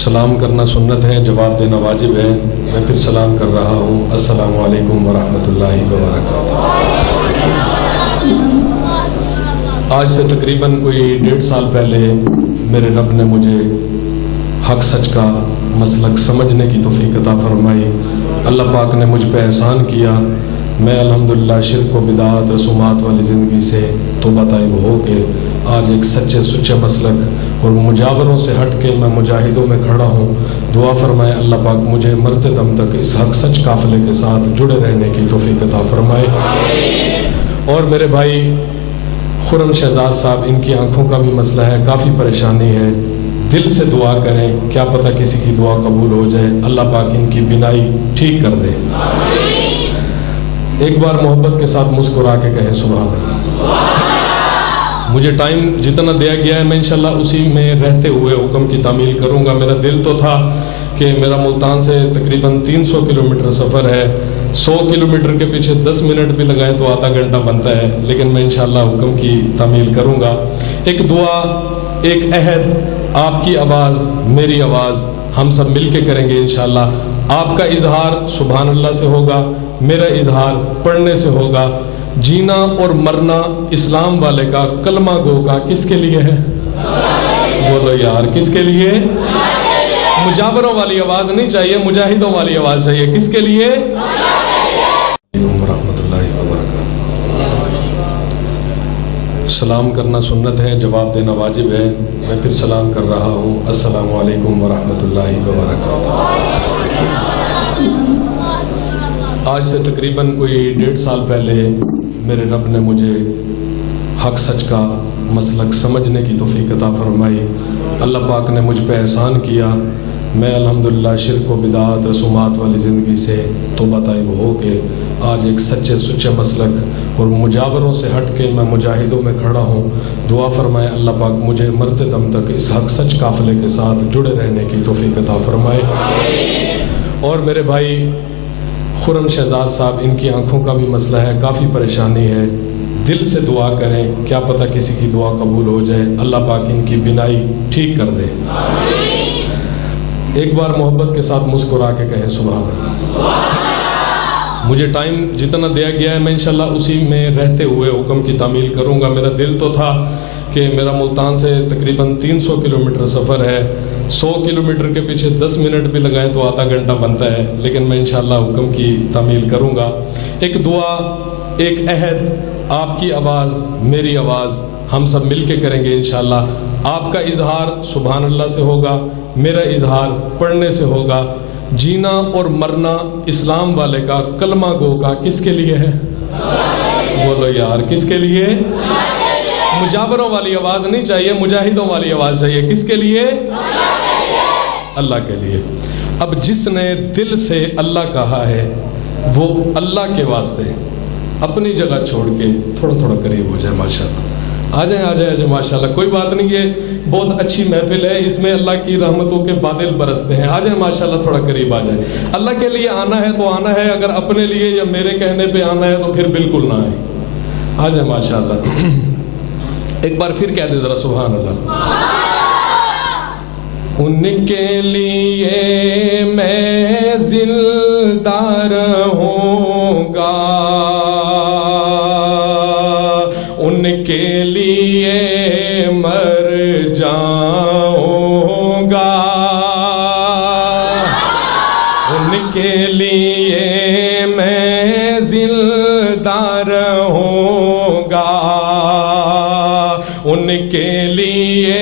सलाम करना सुन्नत है, जवाब देना वाजिब है। मैं फिर सलाम कर रहा हूँ। अस्सलामु अलैकुम वरहमतुल्लाहि वबरकातुहू। आज से तकरीबन कोई 1.5 साल पहले मेरे रब ने मुझे हक सच का मसलक समझने की तौफीक अता फरमाई। अल्लाह पाक ने मुझ पे एहसान किया। मैं अल्हम्दुलिल्लाह शिर्क व बिदात रसूमात वाली ज़िंदगी से तौबा ताइब हो के आज एक सच्चे सुच्चे मसलक और मुजावरों से हट के मैं मुजाहिदों में खड़ा हूँ। दुआ फरमाए अल्लाह पाक मुझे मरते दम तक इस हक सच काफ़िले के साथ जुड़े रहने की तौफीक अता फरमाए। और मेरे भाई खुर्रम शहजाद साहब, इनकी आंखों का भी मसला है, काफ़ी परेशानी है। दिल से दुआ करें, क्या पता किसी की दुआ कबूल हो जाए, अल्लाह पाक इनकी बिनाई ठीक कर दे। एक बार मोहब्बत के साथ मुस्कुरा के कहें सुभान अल्लाह। मुझे टाइम जितना दिया गया है मैं इंशाल्लाह उसी में रहते हुए हुक्म की तामील करूँगा। मेरा दिल तो था कि मेरा मुल्तान से तकरीबन 300 किलोमीटर सफ़र है, 100 किलोमीटर के पीछे 10 मिनट भी लगाए तो आधा घंटा बनता है, लेकिन मैं इंशाल्लाह हुक्म की तामील करूँगा। एक दुआ, एक अहद, आपकी आवाज़ मेरी आवाज़ हम सब मिल के करेंगे इंशाल्लाह। आपका इजहार सुभान अल्लाह से होगा, मेरा इजहार पढ़ने से होगा। जीना और मरना इस्लाम वाले का, कलमा गो का किसके लिए है? बोलो यार, किसके लिए? मुजावरों वाली आवाज नहीं चाहिए, मुजाहिदों वाली आवाज चाहिए। किसके लिए? सलाम करना सुन्नत है, जवाब देना वाजिब है। मैं फिर सलाम कर रहा हूँ। अस्सलामु अलैकुम वरहमतुल्लाहि वबरकातुहू। आज से तकरीबन कोई 1.5 साल पहले मेरे रब ने मुझे हक सच का मसलक समझने की तौफीक अता फरमाई। अल्लाह पाक ने मुझ पे एहसान किया। मैं अल्हम्दुलिल्लाह शिर्क व बिदात रसूमात वाली ज़िंदगी से तौबा ताइब हो के आज एक सच्चे सुच्चे मसलक और मुजावरों से हट के मैं मुजाहिदों में खड़ा हूँ। दुआ फरमाए अल्लाह पाक मुझे मरते दम तक इस हक सच काफ़िले के साथ जुड़े रहने की तौफीक अता फरमाए। और मेरे भाई खुर्रम शहजाद साहब, इनकी आंखों का भी मसला है, काफ़ी परेशानी है। दिल से दुआ करें, क्या पता किसी की दुआ कबूल हो जाए, अल्लाह पाक इनकी बिनाई ठीक कर दे। एक बार मोहब्बत के साथ मुस्कुरा के कहें सुभान अल्लाह। मुझे टाइम जितना दिया गया है मैं इंशाल्लाह उसी में रहते हुए हुक्म की तामील करूँगा। मेरा दिल तो था कि मेरा मुल्तान से तकरीबन 300 किलोमीटर सफ़र है, 100 किलोमीटर के पीछे 10 मिनट भी लगाए तो आधा घंटा बनता है, लेकिन मैं इंशाल्लाह हुक्म की तामील करूँगा। एक दुआ, एक अहद, आपकी आवाज़ मेरी आवाज़ हम सब मिल के करेंगे इंशाल्लाह। आपका इजहार सुभान अल्लाह से होगा, मेरा इजहार पढ़ने से होगा। जीना और मरना इस्लाम वाले का, कलमा गो का किसके लिए है? बोलो यार, किसके लिए? मुजावरों वाली आवाज नहीं चाहिए, मुजाहिदों वाली आवाज चाहिए। किसके लिए? अल्लाह के लिए। अब जिसने दिल से अल्लाह कहा है वो अल्लाह के वास्ते अपनी जगह छोड़ के थोड़ा थोड़ा करीब हो जाए। माशाल्लाह, आ जाए माशाल्लाह, कोई बात नहीं, ये बहुत अच्छी महफिल है, इसमें अल्लाह की रहमतों के बादल बरसते हैं। आ जाए माशाल्लाह, थोड़ा करीब आ जाए। अल्लाह के लिए आना है तो आना है, अगर अपने लिए या मेरे कहने पे आना है तो फिर बिल्कुल ना आए। आ जाए माशाल्लाह। एक बार फिर कह दे जरा सुभान अल्लाह। उनके लिए मैं जिंदा रहूंगा, उनके लिए मर जाऊंगा, उनके लिए मैं जिंदा रहूंगा, उनके लिए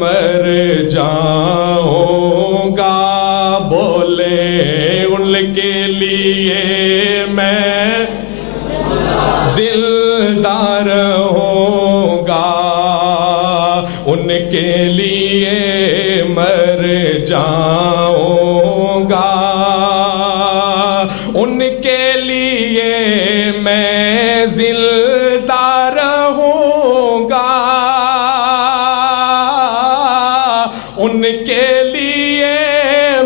मर जाऊंगा। बोले उनके लिए मैं जिंदा रहूंगा, उनके लिए मर जाऊंगा, उनके लिए मैं जिंदा रहूंगा, उनके लिए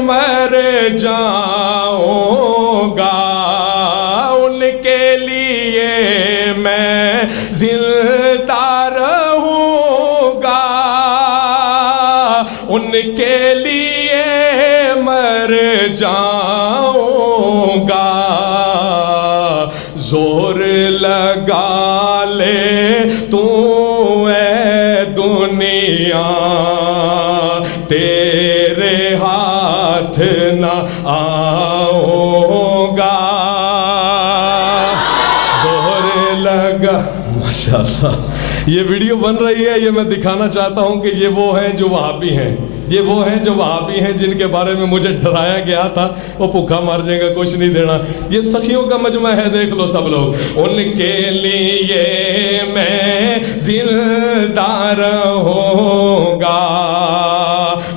मर जाऊंगा, उनके लिए मैं जिंदा रहूंगा, उनके लिए जाऊं गा, जोर लगा ले तू ऐ दुनिया, तेरे हाथ न आऊंगा, जोर लगा। माशाअल्लाह, ये वीडियो बन रही है, ये मैं दिखाना चाहता हूँ कि ये वो हैं जो वहाबी हैं, ये वो हैं जो वहाबी हैं जिनके बारे में मुझे डराया गया था वो भूखा मर जाएगा, कुछ नहीं देना। ये सखियों का मजमा है, देख लो सब लोग। उनके लिए मैं जिंदा रहूंगा,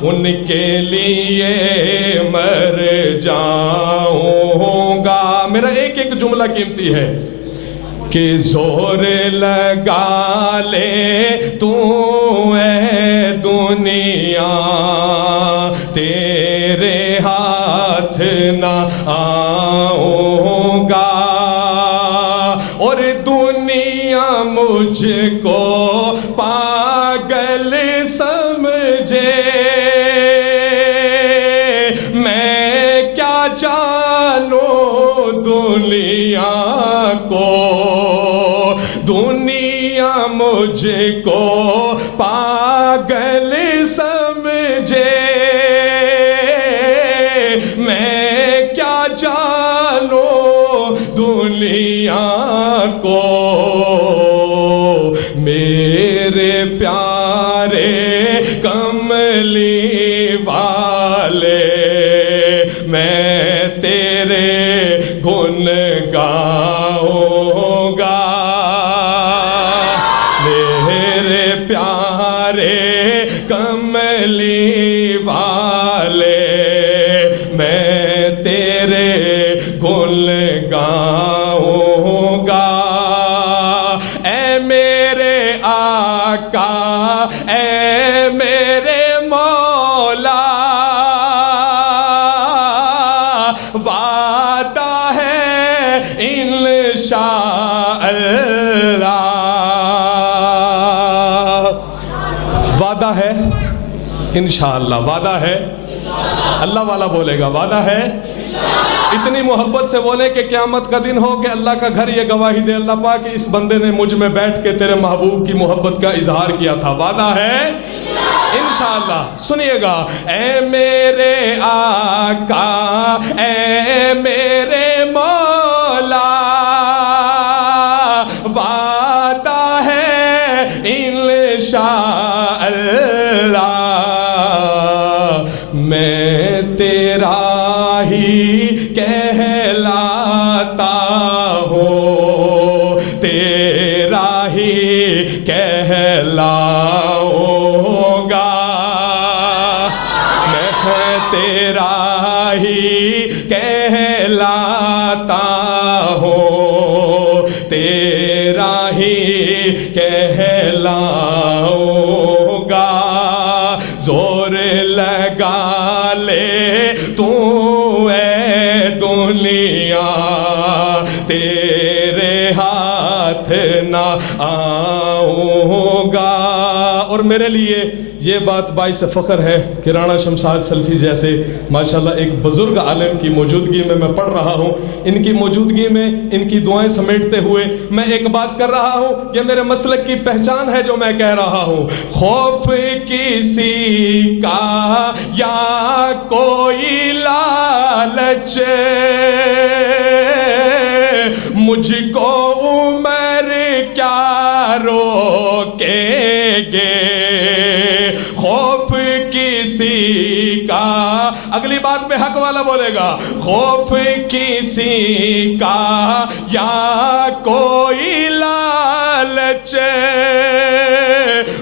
उनके लिए मर जाऊंगा। मेरा एक एक जुमला कीमती है कि जोर लगा ले तू ऐ दुनिया, तेरे हाथ न आऊंगा, और दुनिया मुझको पागल समझे, मैं क्या जानूं दुनिया को, दुनिया मुझको पागल समझे, मैं क्या जानूं दुनिया को। मेरे प्यारे कमली वाले, मैं तेरे गुण गाऊंगा, मेरे प्यारे कमली वाले, मैं तेरे गुण गाऊंगा। ऐ मेरे आका, ऐ मेरे मौला, वादा है इंशाअल्लाह, वादा है इंशाअल्लाह, वादा है, अल्लाह वाला बोलेगा वादा है। इतनी मोहब्बत से बोले कि क़यामत का दिन हो कि अल्लाह का घर ये गवाही दे, अल्लाह पाक कि इस बंदे ने मुझ में बैठ के तेरे महबूब की मोहब्बत का इजहार किया था। वादा है इंशाअल्लाह। सुनिएगा, ऐ मेरे आका, ऐ मेरे मौला, वादा है इंशाअल्लाह, मैं तेरा ही कहलाता हूँ, तेरा ही कहलाऊंगा, मैं तेरा ही कहलाता हूँ, तेरा ही कहलाऊंगा, जोर लगा ले तू ऐ दुनिया, तेरे हाथ ना आऊंगा। और मेरे लिए ये बात बाइस फ़ख्र है कि राणा शमशाद सल्फी जैसे माशाल्लाह एक बुजुर्ग आलिम की मौजूदगी में मैं पढ़ रहा हूँ, इनकी मौजूदगी में इनकी दुआएं समेटते हुए मैं एक बात कर रहा हूँ। ये मेरे मसलक की पहचान है जो मैं कह रहा हूँ। खौफ किसी का या कोई लालच, मुझको उमर क्या रोकेगे, खौफ किसी का, अगली बात में हक वाला बोलेगा, खौफ किसी का या कोई लालच,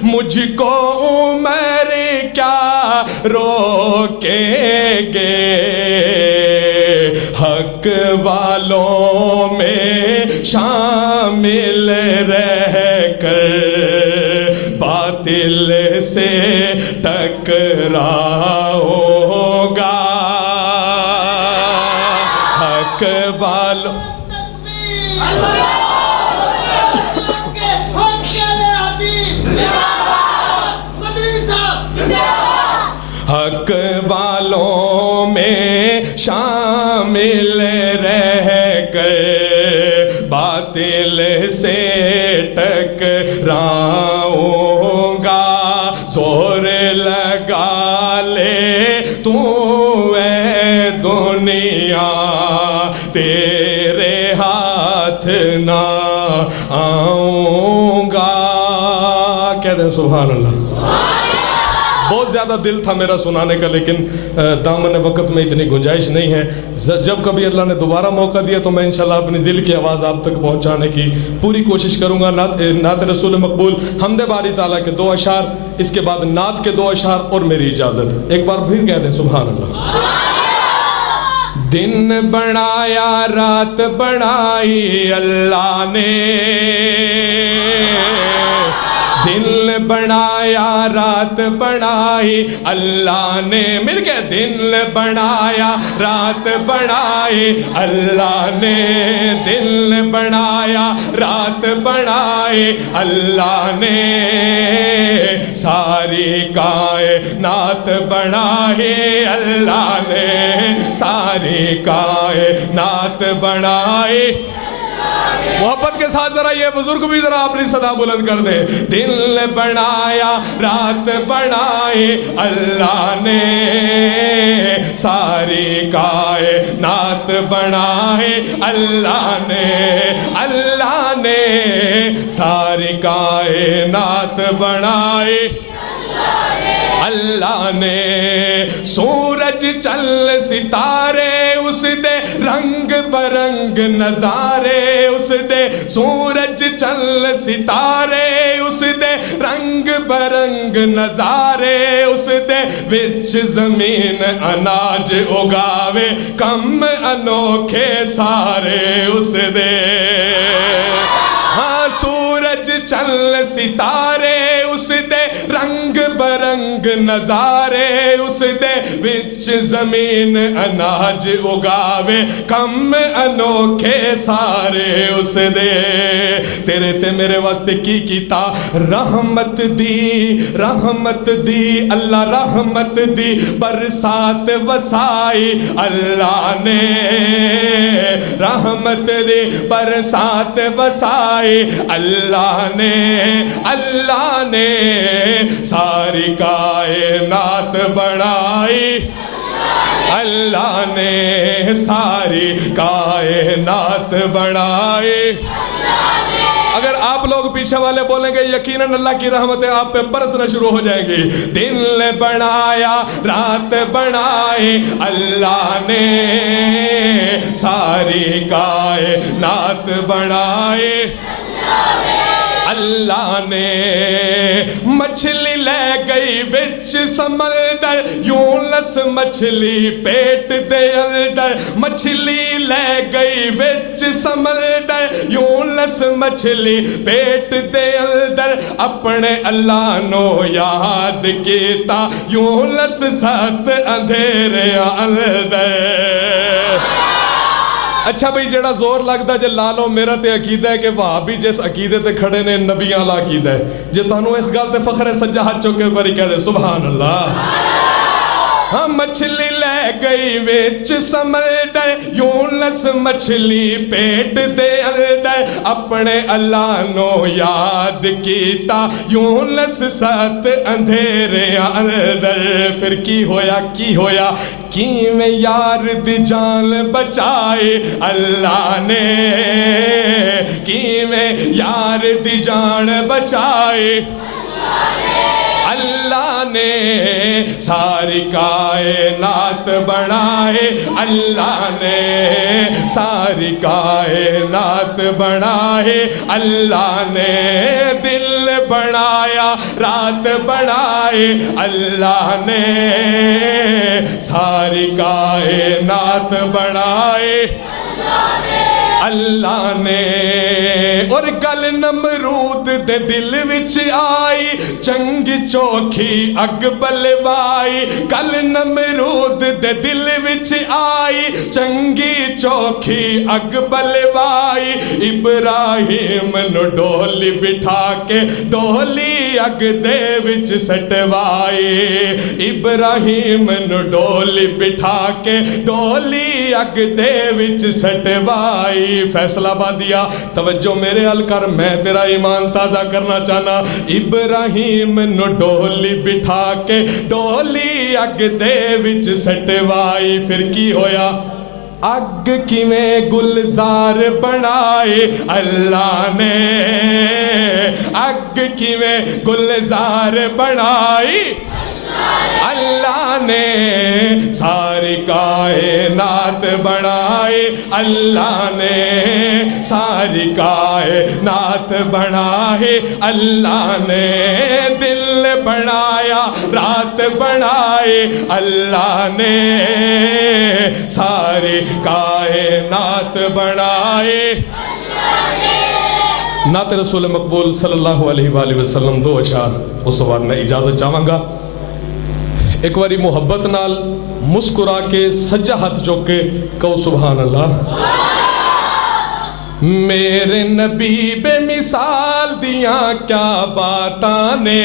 मुझको उमर क्या रोकेगे, हक वालों में शामिल रह कर बातिल से टकराओगा, हक वालों हक वालों में कह दें सुभान अल्लाह। बहुत ज़्यादा दिल था मेरा सुनाने का, लेकिन दामन वक़्त में इतनी गुंजाइश नहीं है। जब कभी अल्लाह ने दोबारा मौका दिया तो मैं इंशाल्लाह अपने दिल की आवाज़ आप तक पहुंचाने की पूरी कोशिश करूंगा। नात रसूल मकबूल हमद बारी ताला के 2 अशार, इसके बाद नात के 2 अशार और मेरी इजाज़त। एक बार फिर कह दें सुभान अल्लाह। दिन बनाया रात बनाई अल्लाह ने, दिन बनाया रात बनाई अल्लाह ने, मिल गया। दिन बनाया रात बनाई अल्लाह ने, दिन बनाया रात बनाई अल्लाह ने, सारी कायनात बनाई अल्लाह ने, सारी कायनात बनाई। मोहब्बत के साथ जरा ये बुजुर्ग भी जरा अपनी सदा बुलंद कर दे। दिल बनाया रात बनाई अल्लाह ने, सारी कायनात बनाई अल्लाह ने, अल्लाह ने सारी कायनात बनाई अल्लाह ने। सूरज चल सितारे उस दे रंग बरंग नजारे, उस दे सूरज चल सितारे उस दे रंग बरंग नजारे, उस दे विच जमीन अनाज उगावे कम अनोखे सारे उस दे। हाँ सूरज चल सितारे उस दे रंग बरंग नजारे, उस दे विच जमीन अनाज उगावे कम अनोखे सारे उस दे। तेरे ते मेरे वास्ते की कीता रहमत दी अल्लाह रहमत दी, बरसात वसाई अल्लाह ने, रहमत दी बरसात वसाई अल्लाह ने, अल्लाह ने सारी कायनात बनाई अल्लाह ने, सारी कायनात बनाई। अगर आप लोग पीछे वाले बोलेंगे यकीनन अल्लाह की रहमतें आप पे बरसना शुरू हो जाएंगी। दिन बनाया रात बनाई अल्लाह ने, सारी कायनात बनाई अल्लाह ने। मछली ले गई बिच समंदर, यूनुस मछली पेट दे अंदर, मछली ले गई बिच समंदर, यूनुस मछली पेट दे अंदर, अपने अल्लाह नो याद कीता यूनुस सत अंधेरे अंदर। अच्छा भाई जेड़ा जोर लगता जे ला लो, मेरा ते अकीदा है कि वहाबी जिस अकीदे ते खड़े ने नबियां वाला अकीदा है। जे तुहानू इस गल ते फखर है सज्जा हाथ चुक के बारी कह दे सुभान अल्लाह। हाँ मछली ले गई विच समंदर, यूनुस मछली पेट दे अंदर, अपने अल्लाह नो याद कीता यूनुस सत अंधेरे अंदर। फिर की होया किवें यार दी जान बचाई अल्लाह ने, किवें यार दी जान बचाई अल्लाह ने, सारी कायनात बनाए अल्लाह ने, सारी कायनात बनाए अल्लाह ने। दिल बनाया रात बनाए अल्लाह ने, सारी कायनात बनाए अल्लाह ने। और गल नमरूद दे दिल विच आई, चंगी चोखी अग बलवाई, गल नमरूद दे दिल विच आई, चंगी चोखी अग बलवाई। इब्राहिम नु डोली बिठा के डोली अग दे विच सटवाई, इब्राहिम नु डोली बिठा के डोली अग दे विच सटवाई। फैसलाबादिया तवज्जो मेरे हल कर, मैं तेरा ईमान ताजा करना चाहना। इब्राहिम नु डोली बिठा के डोली अग दे विच सटवाई। फिर की होया اگ کیویں گلزار بنائے اللہ نے، اگ کیویں گلزار بنائی اللہ نے، ساری کائنات بنائے اللہ نے، ساری کائنات بنائے اللہ نے، دل بنایا رات بنائے اللہ نے، ساری کائنات بنائے نعت رسول مقبول صلی اللہ علیہ وآلہ وسلم دو اشعار اس بعد میں اجازت چاہوں گا. ایک باری محبت نال مسکرا کے سجا ہاتھ چوک کے کہو سبحان اللہ. میرے نبی بے مثال دیاں کیا باتاں نے،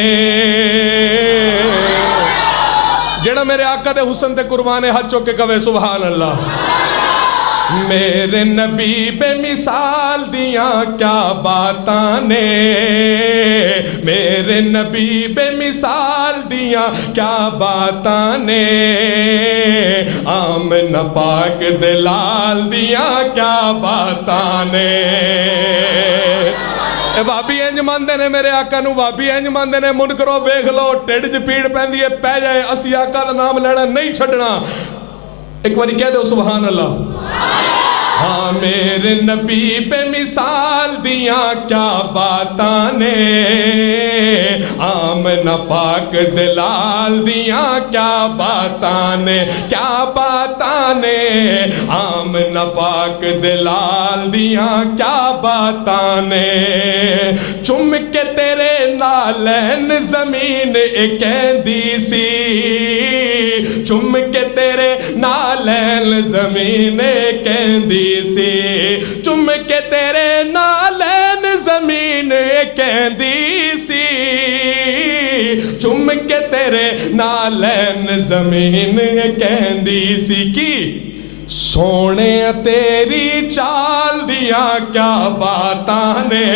جڑا میرے آقا دے حسن تے قربان ہاتھ چوک کے کہے سبحان اللہ. میرے نبی بے مثال دیاں کیا باتاں نے، میرے نبی بے مثال دیاں کیا باتاں نے، آمنہ پاک دلال دیاں کیا باتاں نے. وابی انج ماندے نے میرے آقا نو، وابی انج ماندے نے من کرو بیکھ لو ٹیڑ چ پیڑ پیندی ہے پہ جائے، اسی آقا دا نام لینا نہیں چھڑنا. ایک باری کہہ دو سبحان اللہ. ہاں میرے نبی پہ مثال دیاں کیا باتاں نے، آمنہ پاک دلال دیاں کیا باتاں نے، کیا باتاں نے، آمنہ پاک دلال دیاں کیا باتاں نے. چم کے تیرے نالین زمین کہندی سی، چم کے تیرے نالین زمین کہندی سی، چم کے تیرے نالین زمین کہندی سی، چم کے تیرے نالین زمین کہندی سی. کی سونے تیری چال دیا کیا باتاں نے.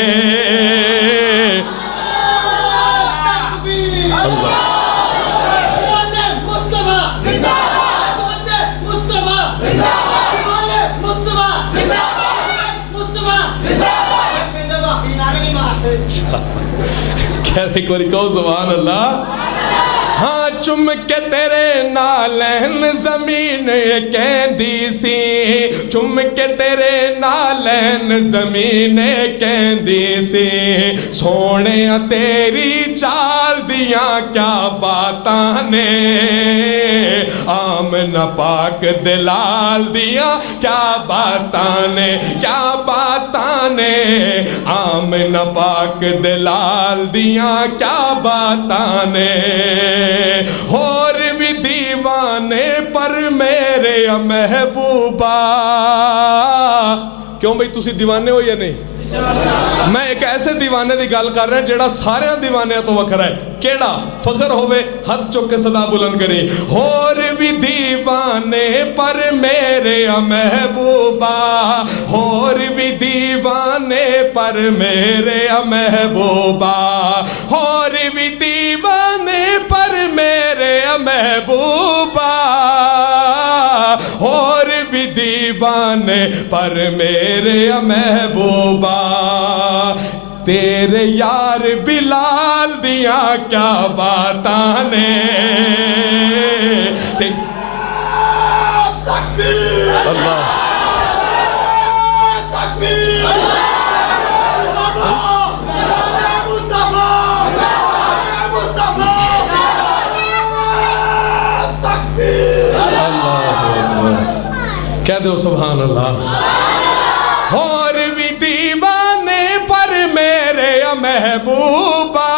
کہتے کوئی کہو سبحان اللہ. ہاں چم کے تیرے نالین زمین کہندی سی، چم کے تیرے نالین زمین کہندی سی، سونے تیری چال دیاں کیا باتاں نے، آمنہ پاک دلال دیاں کیا باتاں نے، کیا باتاں نے، آمنہ پاک دلال دیاں کیا باتاں نے. اور بھی دیوانے پر میرے محبوبہ. کیوں بھئی تسی دیوانے ہو یا نہیں؟ میں ایک ایسے دیوانے دی گل کر رہا ہیں جیڑا سارے دیوانے تو وکھرا ہے. کیڑا فخر ہوئے ہاتھ چوک کے صدا بلند کریں. اور بھی دیوانے پر میرے محبوبہ، اور بھی دیوانے پر میرے محبوبہ، اور بھی دیوانے پر میرے محبوبہ، اور بھی دیوانے پر میرے محبوبہ. تیرے یار بلال دیا کیا باتاں نے. اللہ کہہ دو سبحان اللہ. اور بھی دیوانے پر میرے محبوبہ،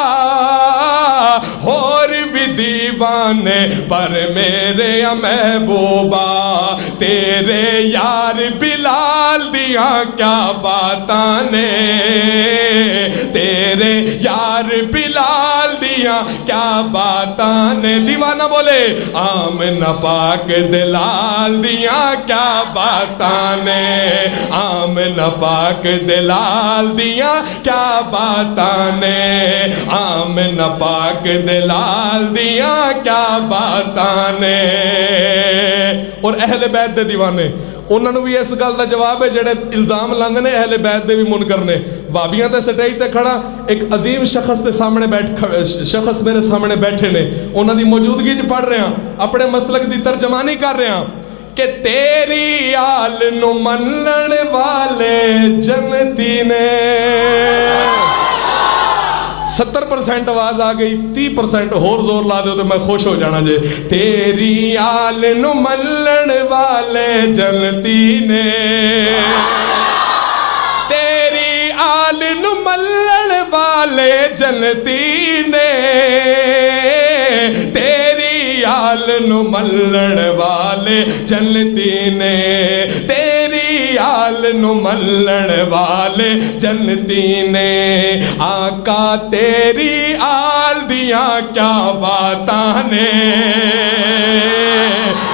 اور بھی دیوانے پر میرے محبوبہ، تیرے یار بلال دیا کیا باتاں نے، تیرے یار بلال دیا کیا باتاں نے. دیوانہ بولے آمنہ پاک دلال دیا کیا باتاں نے، آمنہ پاک دلال دیا کیا باتاں نے، آمنہ پاک دلال دیا کیا باتاں نے. اور اہل بیت دے دیوانے ਉਹਨਾਂ ਨੂੰ ਵੀ ਇਸ ਗੱਲ ਦਾ ਜਵਾਬ ਹੈ ਜਿਹੜੇ ਇਲਜ਼ਾਮ ਲਾਉਂਦੇ ਨੇ ਅਹਿਲੇ ਬੈਤ ਦੇ ਵੀ ਮੁਨਕਰ ਨੇ। ਭਾਬੀਆਂ ਤੇ ਸਟੇਜ ਤੇ ਖੜਾ ਇੱਕ ਅਜ਼ੀਮ ਸ਼ਖਸ ਦੇ ਸਾਹਮਣੇ ਸ਼ਖਸ ਮੇਰੇ ਸਾਹਮਣੇ ਬੈਠੇ ਨੇ, ਉਹਨਾਂ ਦੀ ਮੌਜੂਦਗੀ 'ਚ ਪੜ੍ਹ ਰਿਹਾ, ਆਪਣੇ ਮਸਲਕ ਦੀ ਤਰਜਮਾਨੀ ਕਰ ਰਿਹਾ کہ تیری آل نو منن والے جنتی نے 70% آواز آ گئی، 30% اور زور لا دو تو میں خوش ہو جانا جے۔ تیری آل نو منن والے جنتی نے، تیری آل نو منن والے جنتی نے، تیری آل نو ملن والے جنتی نے، تیری آل نو ملن والے جنتی نے۔ آقا تیری آل دیاں کیا باتاں نے،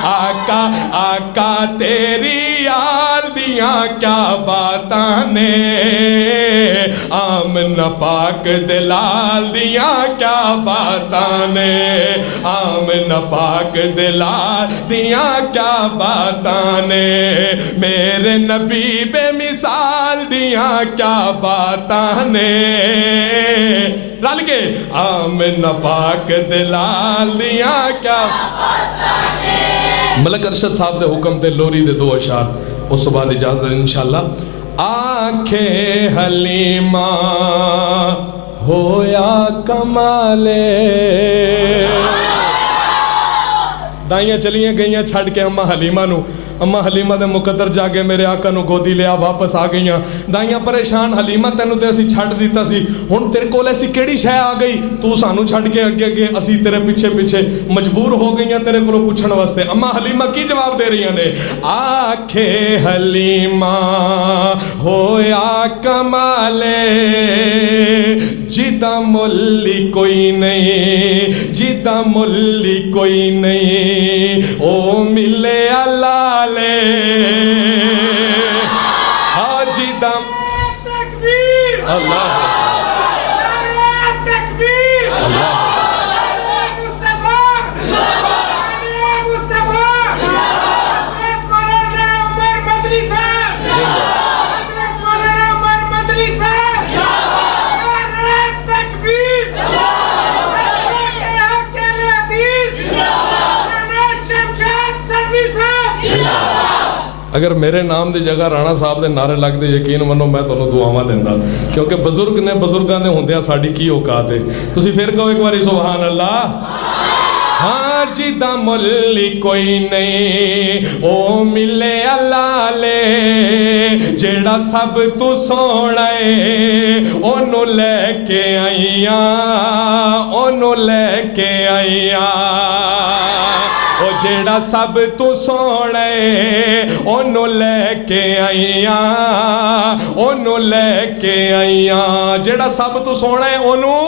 آقا آقا تیری آل دیاں کیا باتاں نے، آمنہ پاک دلال دیاں کیا باتاں نے، آمنہ پاک دلال دیاں کیا باتاں نے، میرے نبی بے مثال دیاں کیا باتاں نے، رل کے آمنہ پاک دلال دیاں کیا باتاں نے۔ ملک ارشد صاحب دے حکم تے لوری دے 2 اشعار، اس بعد اجازت انشاءاللہ۔ آنکھیں حلیمہ ہویا کمالے، دائیاں چلیاں گئیاں چھڑ کے اماں حلیمہ نو، اماں حلیمہ دے مقدر جا کے میرے آقا نو گودی لیا واپس آ گئیاں، دائیاں پریشان، حلیمہ تینو تے اسی چھڑ دیتا سی، ہن تیرے کول ایسی کیڑی شے آ گئی تو سانو چھڑ کے اگے اگے اسی تیرے پیچھے پیچھے مجبور ہو گئیاں تیرے کولو پوچھن واسطے۔ اماں حلیمہ کی جواب دے رہی نے، آنکھیں حلیمہ ہویا کمالے، جیتا ملی کوئی نہیں، جیتا ملی کوئی نہیں، او ملے اللہ لے، ہاں جیتا تکبیر، اللہ تکبیر، اللہ اگر میرے نام دی جگہ رانا صاحب دے نعرے لگ دے یقین منو میں تانوں دعاواں دیندا، کیونکہ بزرگ نے، بزرگاں دے ہوندیاں ساڈی کی اوقات ہے۔ تسی پھر کہو ایک باری سبحان اللہ۔ ہاں جیدا ملی کوئی نہیں، او ملے اللہ لے، جیڑا سب تو سونا ہے اونوں لے کے آئیاں، اونوں لے کے آئیاں، او جیڑا سب تو سونے اونوں لے کے آئیاں، اونوں لے کے آئیاں، جیڑا سب تو سونا ہے اونوں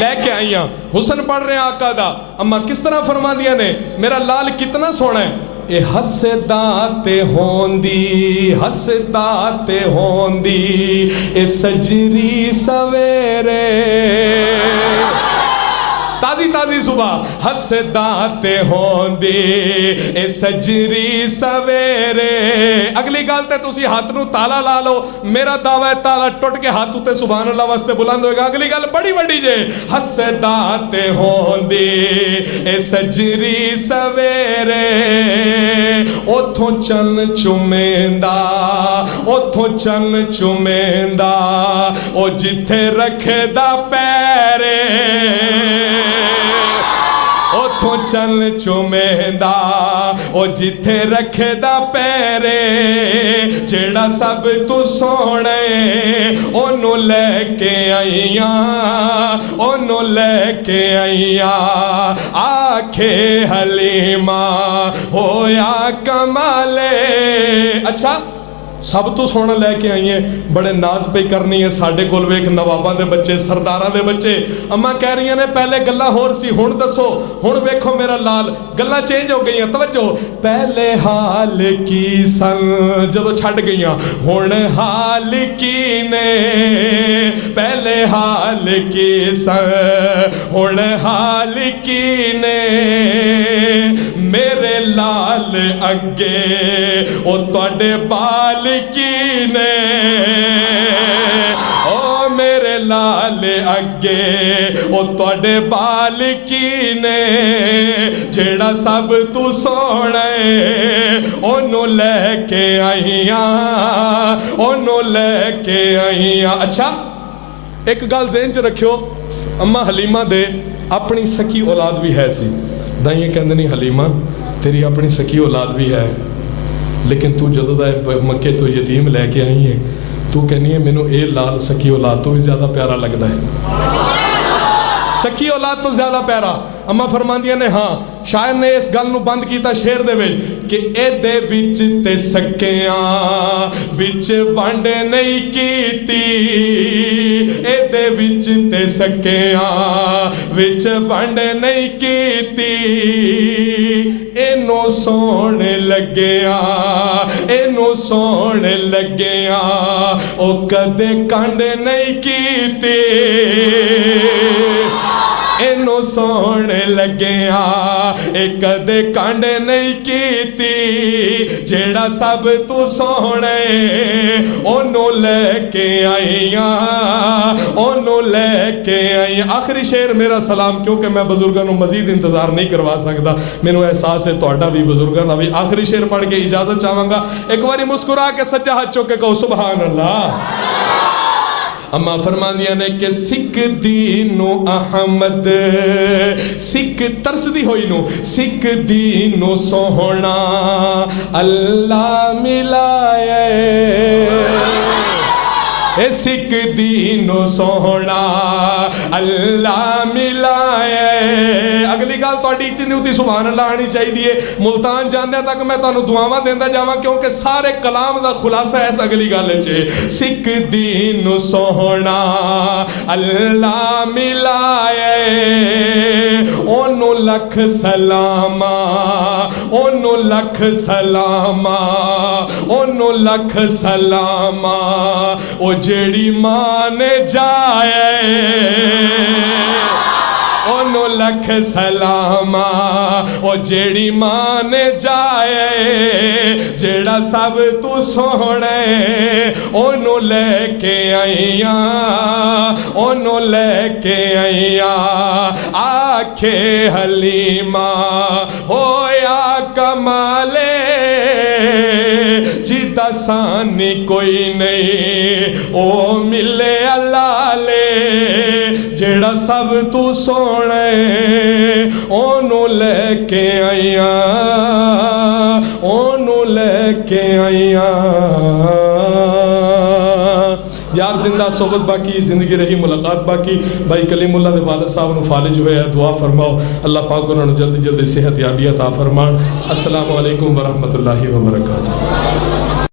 لے کے آئیاں۔ حسن پڑھ رہے ہیں آقا دا، اما کس طرح فرما دیا نے، میرا لال کتنا سونا ہے، اے ہسدا تے ہوندی، ہسدا تے ہوندی، اے سجری سویرے، تازی تازی صبح ہسدا تے ہوندی، اے سجری سویرے۔ اگلی گل تے تسی ہاتھ نو تالا لا لو، میرا دعویٰ تالا ٹوٹ کے ہاتھ تے سبحان اللہ واسطے بلند ہوئے گا۔ اگلی گل بڑی بڑی جے، ہسدا تے ہوندی، اے سجری سویرے، اوتھوں چن چمیندہ، اوتھوں چن چمیندہ، او جتھے رکھے دا پیرے، اوتھوں چن چمیندہ، او جتھے رکھے دا پیرے، جیڑا سب تو سونے اونوں لے کے آئیاں، اونوں لے کے آئیاں، آکھے حلیمہ ہویا کمالے۔ اچھا سب تو سونا لے کے آئی ہیں، بڑے ناز پہ کرنی ہے، ساڑھے کول ویکھ نواباں دے بچے، سرداراں دے بچے، اما کہہ رہی ہیں پہلے گلہ ہور سی، ہن دسو، ہن ویکھو میرا لال، گلہ چینج ہو گئی ہیں، توجہ، پہلے حال کی سن جدو چھڑ گئی ہیں، ہن حال کی نے، پہلے حال کی سن ہن حال کی نے، मेरे लाल अगे ओ तुहाडे बाल की ने, ओ मेरे लाल अगे ओ तुहाडे बाल की ने, जेड़ा सब तू सोहना ओनू लैके आईयां, ओनू लैके आईयां। अच्छा एक गल ज़हन च रखियो, अम्मा हलीमा दे अपनी सकी औलाद भी है सी। दाइयां कहंदे नहीं हलीमा तेरी अपनी सकी औलाद भी है, लेकिन तू जदों दा मक्के तो यतीम लैके आई है, तू कहनी है मैनू ये लाल सकी औलाद तो भी ज़्यादा प्यारा लगता है, सकी औलाद तो ज़्यादा प्यारा। अम्मा फरमांदियां ने हाँ, शायर ने इस गल नूं बंद कीता शेर दे विच कि एदे विच ते सकियां विच वंड नहीं कीती, एदे विच ते सकियां विच वंड नहीं कीती, एनू सोहण लग्गिया, एनू सोहण लग्गिया ओ कदे कंड नहीं कीती, एनू सोहण लग्गिया ए कदे कंड नहीं कीती, जेड़ा सब तू सोहणे ओनू लैके आईयां, ओनू लैके आईयां। आखिरी शेर मेरा सलाम, क्योंकि मैं बुजुर्गों को मजीद इंतजार नहीं करवा सकता, मैनू एहसास है तुहाडा भी बुजुर्गों का भी। आखिरी शेर पढ़ के इजाजत चाहांगा, एक बारी मुस्कुरा के सच्चा हाथ चुक के कहो सुभान अल्लाह। अम्मा फरमांदियां ने कि सिख दीनो अहमद, सिख तरसदी होई नो, सिख दीनो सोहना अल्लाह मिलाए, ए सिख दीनो सोहना अल्लाह मिलाए। अगली गल तुहाडी च नहीं होती, सुभान अल्लाह आनी चाहिए। मुल्तान जाने तक मैं तुहानू दुआवां देंदा जावां, क्योंकि सारे कलाम दा खुलासा इस अगली गल च, सिख दीन सोहना अल्लाह मिलाए, ओनू लख सलामा, ओनू लख सलामा, ओनू लख सलामा, ओ जेड़ी मां ने जाए, ओनू लख सलामा, ओ जेड़ी मां ने जाए, जेड़ा सब तू सोहणे ओनू लैके आईयां, ओनू लैके आईयां। आखे हलीमा होया कमाले, जिदा सानी कोई नहीं ओ मिले अलाले, जेड़ा सब तू सोहणे ओनू लैके आईयां, ओनू लैके आईयां। यार जिंदा सोबत बाकी, जिंदगी रही मुलाकात बाकी। भाई कलीमुल्लाह दे वालिद साहब नूं फालिज होया, दुआ फरमाओ अल्लाह पाक उन्हां नूं जल्दी जल्दी सेहत याबी अता फरमान। अस्सलामु अलैकुम व रहमतुल्लाहि व बरकातुहू।